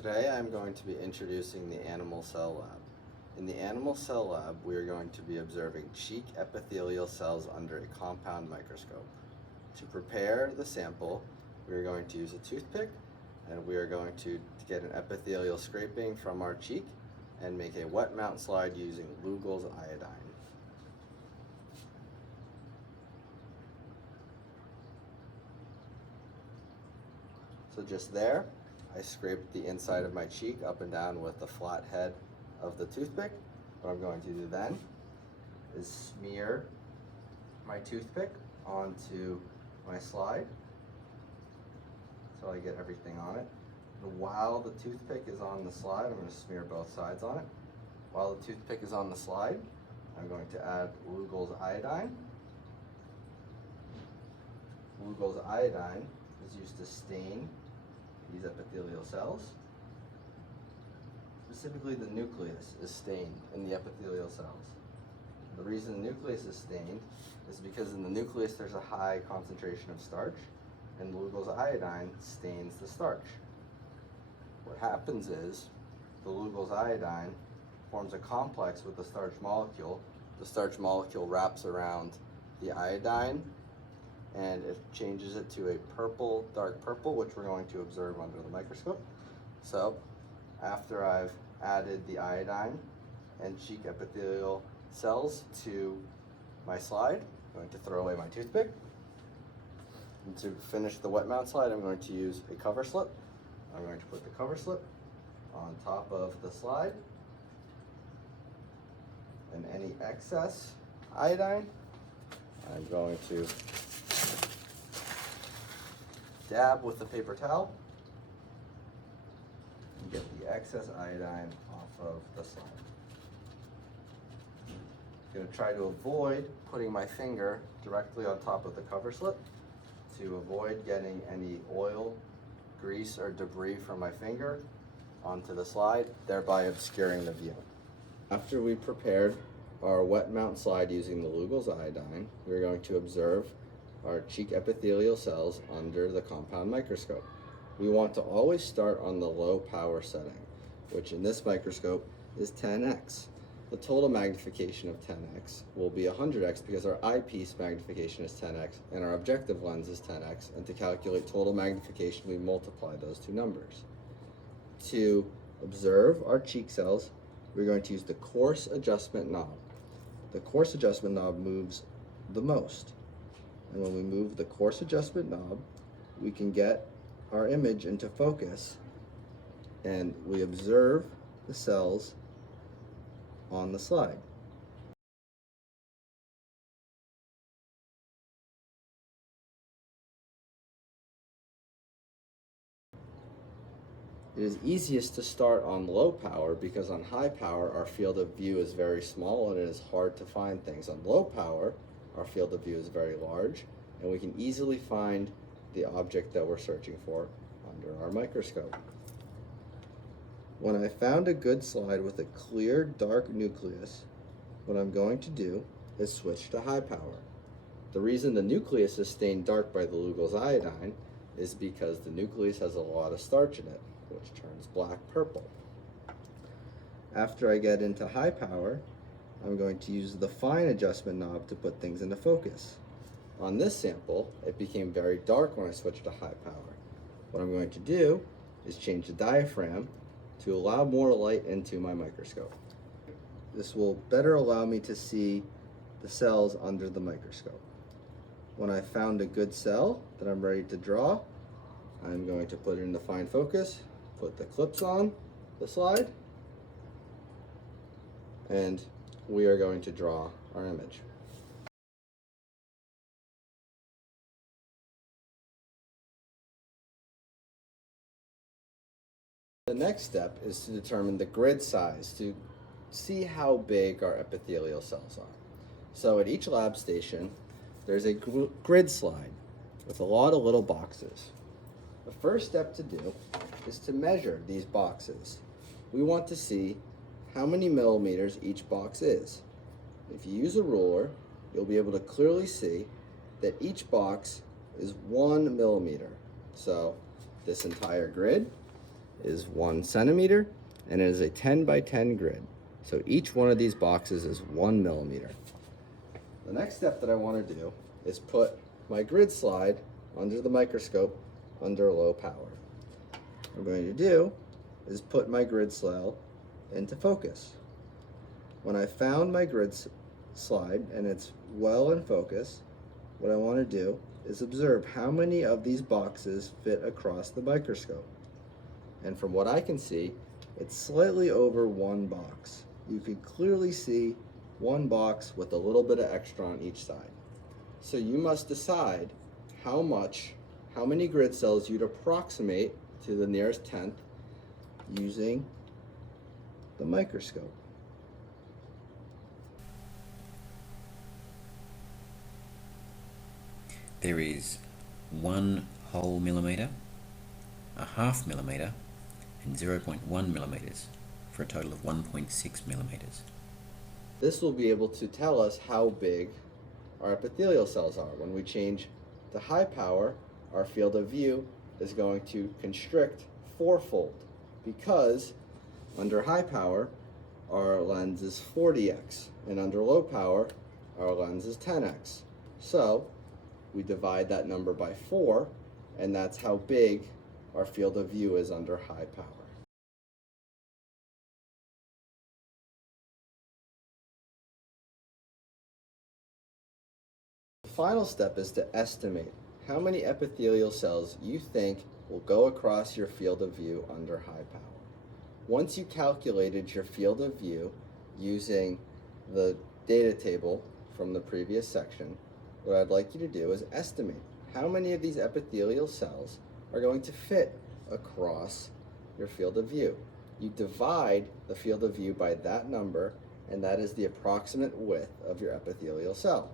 Today I'm going to be introducing the Animal Cell Lab. In the Animal Cell Lab, we are going to be observing cheek epithelial cells under a compound microscope. To prepare the sample, we are going to use a toothpick, and we are going to get an epithelial scraping from our cheek and make a wet mount slide using Lugol's iodine. So just there, I scraped the inside of my cheek up and down with the flat head of the toothpick. What I'm going to do then is smear my toothpick onto my slide so I get everything on it. And while the toothpick is on the slide, I'm going to smear both sides on it. While the toothpick is on the slide, I'm going to add Lugol's iodine. Lugol's iodine is used to stain these epithelial cells. Specifically, the nucleus is stained in the epithelial cells. The reason the nucleus is stained is because in the nucleus there's a high concentration of starch, and Lugol's iodine stains the starch. What happens is the Lugol's iodine forms a complex with the starch molecule. The starch molecule wraps around the iodine and it changes it to a purple, dark purple, which we're going to observe under the microscope. So after I've added the iodine and cheek epithelial cells to my slide, I'm going to throw away my toothpick. And to finish the wet mount slide, I'm going to use a cover slip. I'm going to put the cover slip on top of the slide, and any excess iodine, I'm going to dab with the paper towel and get the excess iodine off of the slide. I'm going to try to avoid putting my finger directly on top of the cover slip to avoid getting any oil, grease, or debris from my finger onto the slide, thereby obscuring the view. After we prepared our wet mount slide using the Lugol's iodine, we're going to observe our cheek epithelial cells under the compound microscope. We want to always start on the low power setting, which in this microscope is 10x. The total magnification of 10x will be 100x because our eyepiece magnification is 10x and our objective lens is 10x, and to calculate total magnification we multiply those two numbers. To observe our cheek cells, we're going to use the coarse adjustment knob. The coarse adjustment knob moves the most. And when we move the coarse adjustment knob, we can get our image into focus and we observe the cells on the slide. It is easiest to start on low power because on high power our field of view is very small and it is hard to find things. On low power, our field of view is very large and we can easily find the object that we're searching for under our microscope. When I found a good slide with a clear, dark nucleus, what I'm going to do is switch to high power. The reason the nucleus is stained dark by the Lugol's iodine is because the nucleus has a lot of starch in it, which turns black purple. After I get into high power, I'm going to use the fine adjustment knob to put things into focus. On this sample, it became very dark when I switched to high power. What I'm going to do is change the diaphragm to allow more light into my microscope. This will better allow me to see the cells under the microscope. When I found a good cell that I'm ready to draw, I'm going to put it into fine focus, put the clips on the slide, and we are going to draw our image. The next step is to determine the grid size to see how big our epithelial cells are. So at each lab station, there's a grid slide with a lot of little boxes. The first step to do is to measure these boxes. We want to see how many millimeters each box is. If you use a ruler, you'll be able to clearly see that each box is 1 millimeter. So this entire grid is 1 centimeter, and it is a 10 by 10 grid. So each one of these boxes is 1 millimeter. The next step that I want to do is put my grid slide under the microscope under low power. What I'm going to do is put my grid slide into focus. When I found my grid slide and it's well in focus, what I want to do is observe how many of these boxes fit across the microscope. And from what I can see, it's slightly over 1 box. You can clearly see 1 box with a little bit of extra on each side. So you must decide how many grid cells you'd approximate to the nearest tenth using the microscope. There is 1 whole millimeter, a half millimeter, and 0.1 millimeters, for a total of 1.6 millimeters. This will be able to tell us how big our epithelial cells are. When we change to high power, our field of view is going to constrict 4-fold, because under high power, our lens is 40x, and under low power, our lens is 10x. So we divide that number by 4, and that's how big our field of view is under high power. The final step is to estimate how many epithelial cells you think will go across your field of view under high power. Once you calculated your field of view using the data table from the previous section, what I'd like you to do is estimate how many of these epithelial cells are going to fit across your field of view. You divide the field of view by that number, and that is the approximate width of your epithelial cell.